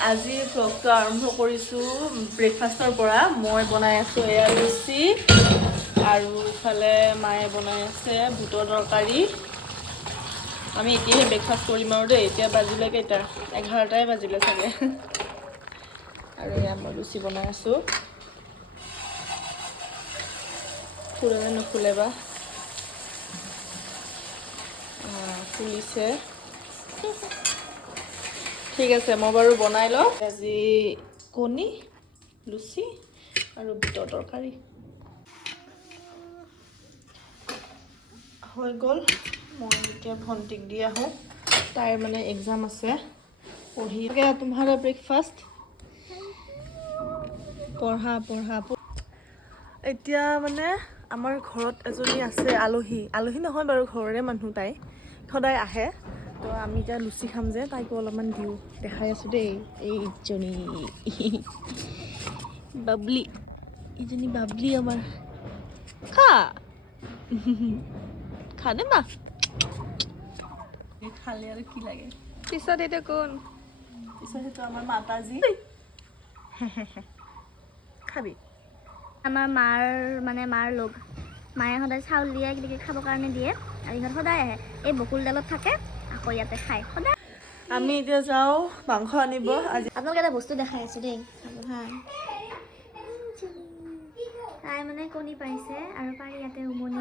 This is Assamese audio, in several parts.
আজি ভ্লগটো আৰম্ভ কৰিছোঁ ব্ৰেকফাষ্টৰ পৰা। মই বনাই আছোঁ এয়া লুচি আৰু ইফালে মায়ে বনাই আছে বুটৰ তৰকাৰী। আমি এতিয়াহে ব্ৰেকফাষ্ট কৰিম আৰু দেই। এতিয়া বাজিলে কেইটা? 11টাই বাজিলে চাগে। আৰু এয়া মই লুচি বনাই আছোঁ। ফুলে নে নুফুলে বা? ফুলিছে। ঠিক আছে, মই বাৰু বনাই লওঁ। আজি কণী, লুচি আৰু বুটৰ তৰকাৰী হৈ গ'ল। মই এতিয়া ভণ্টিক দি আহোঁ, তাইৰ মানে এক্সাম আছে। পঢ়ি তোমাৰ ব্ৰেকফাষ্ট পঢ়া। এতিয়া মানে আমাৰ ঘৰত এজনী আছে আলহী নহয় বাৰু, ঘৰৰে মানুহ। তাই সদায় আহে, তো আমি এতিয়া লুচি খাম যে তাইকো অলপমান দিওঁ। দেখাই আছোঁ দেই, এইজনী বাবলি, এইজনী বাবলি আমাৰ। খা দে মা, খালে আৰু কি লাগে। পিছত এইটো কোন? পিছত সেইটো আমাৰ মাতাজী। খাবি? আমাৰ মাৰ লগ মায়ে সদায় চাউল দিয়ে, কিবা খাবৰ কাৰণে দিয়ে, আৰু ইহঁত সদায় আহে। এই বকুলডালত থাকে, আকৌ ইয়াতে খায় সদায়। আমি এতিয়া যাওঁ মাংস আনিব। আজি আপোনালোকে এটা বস্তু দেখাই আছোঁ দেই, চাব হা। তাই মানে কণী পাৰিছে আৰু পাৰি ইয়াতে উমনি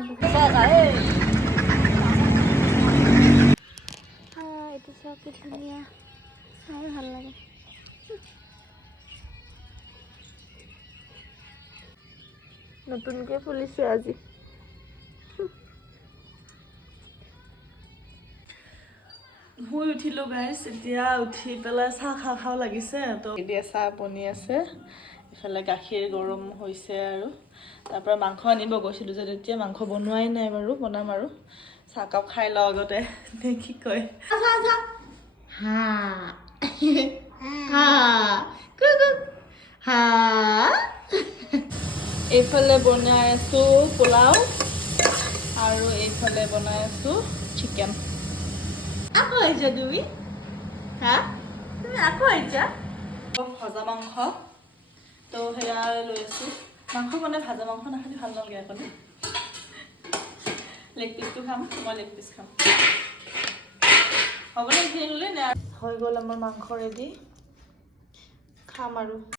এইটো চাওক কি ধুনীয়া, চাই ভাল লাগে। নতুনকে ফুলিছে আজি। শুই উঠিলোঁ গাইছ। এতিয়া উঠি পেলাই চাহ খাওঁ লাগিছে। তো এতিয়া চাহ বনি আছে, ইফালে গাখীৰ গৰম হৈছে আৰু তাৰপৰা মাংস আনিব গৈছিলোঁ যে, তেতিয়া মাংস বনোৱাই নাই বাৰু, বনাম আৰু। চাহকাপ খাই লওঁ আগতে, নে কি কয়? এইফালে বনাই আছোঁ পোলাও আৰু এইফালে বনাই আছোঁ চিকেন। আকৌ আহিছা তুমি? তুমি আকৌ আহিছা? ভজা মাংস, তো সেয়া লৈ আছোঁ। মাংস মানে ভাজা মাংস নাখালে ভাল নালাগে আকৌ। লেগ পিচটো খাম, মই লেগ পিচ খাম। হ'বনে? হৈ গ'ল আমাৰ মাংস ৰেডি, খাম আৰু।